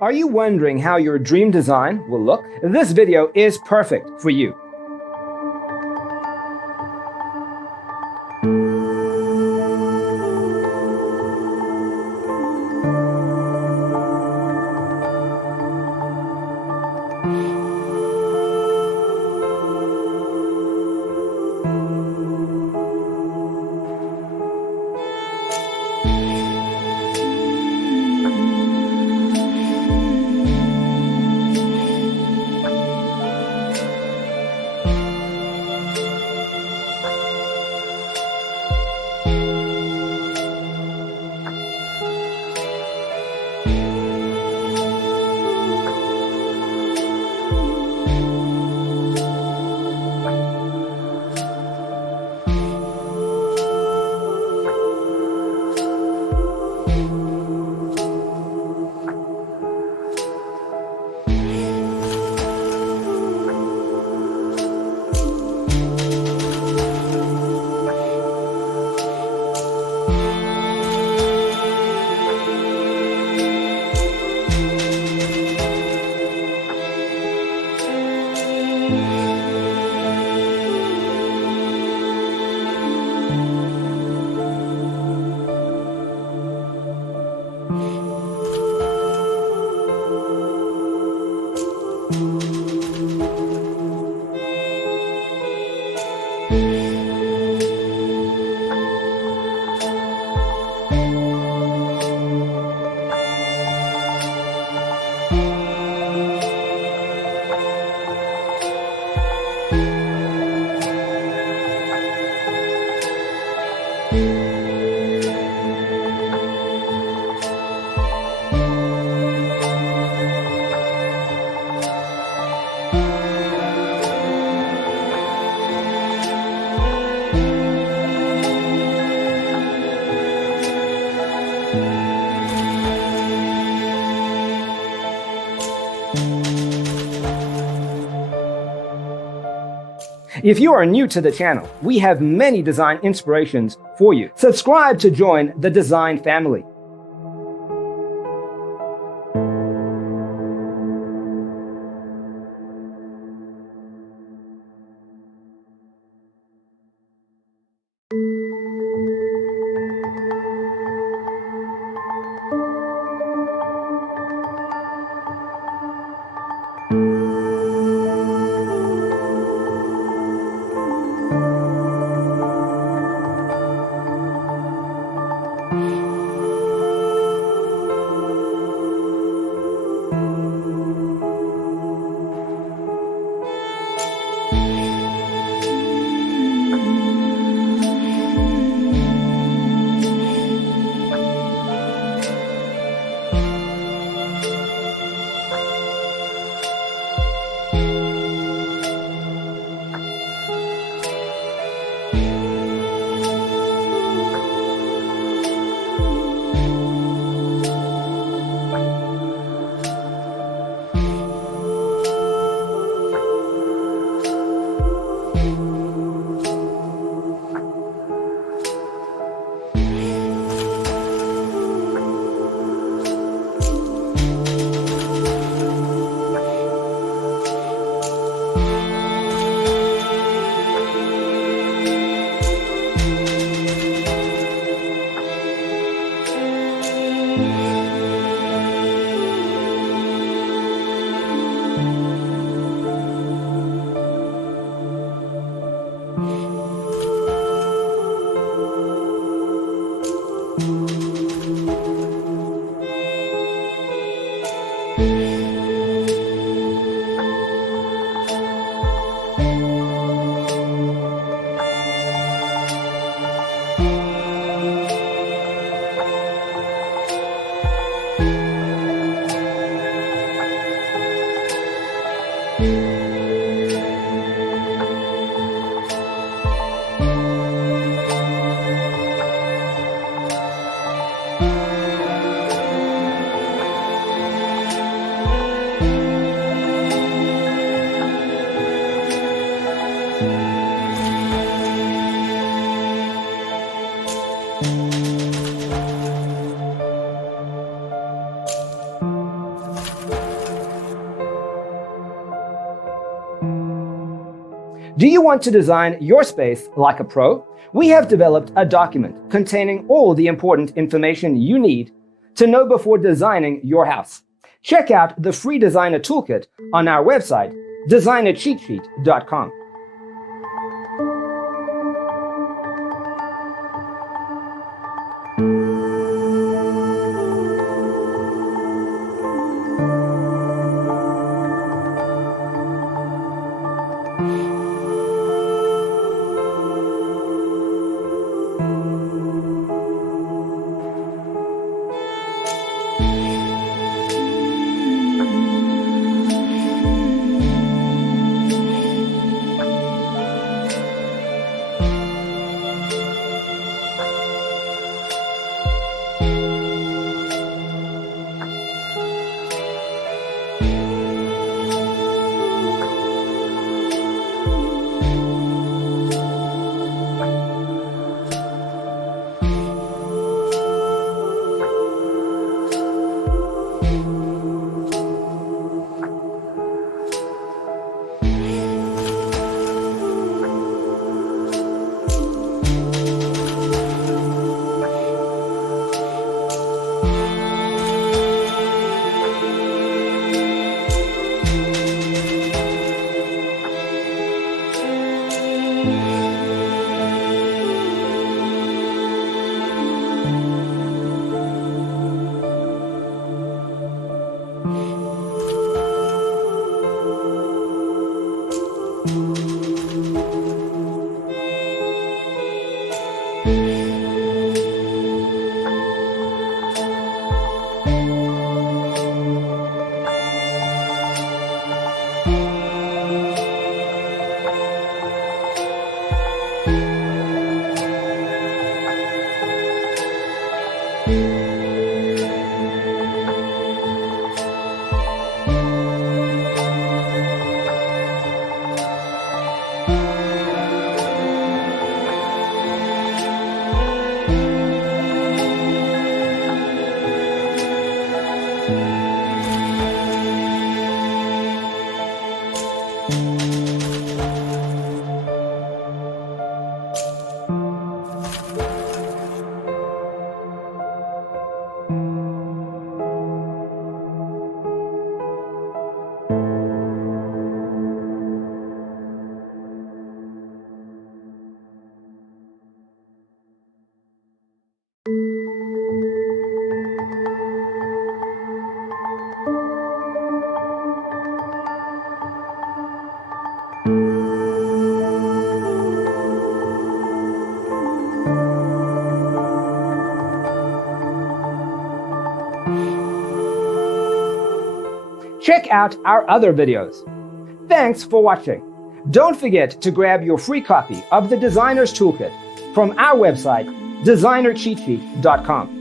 Are you wondering how your dream design will look? This video is perfect for you. If you are new to the channel, we have many design inspirations for you. Subscribe to join the design family. Do you want to design your space like a pro? We have developed a document containing all the important information you need to know before designing your house. Check out the free designer toolkit on our website, designercheatsheet.com. Check out our other videos. Thanks for watching. Don't forget to grab your free copy of the Designer's Toolkit from our website, designercheatsheet.com.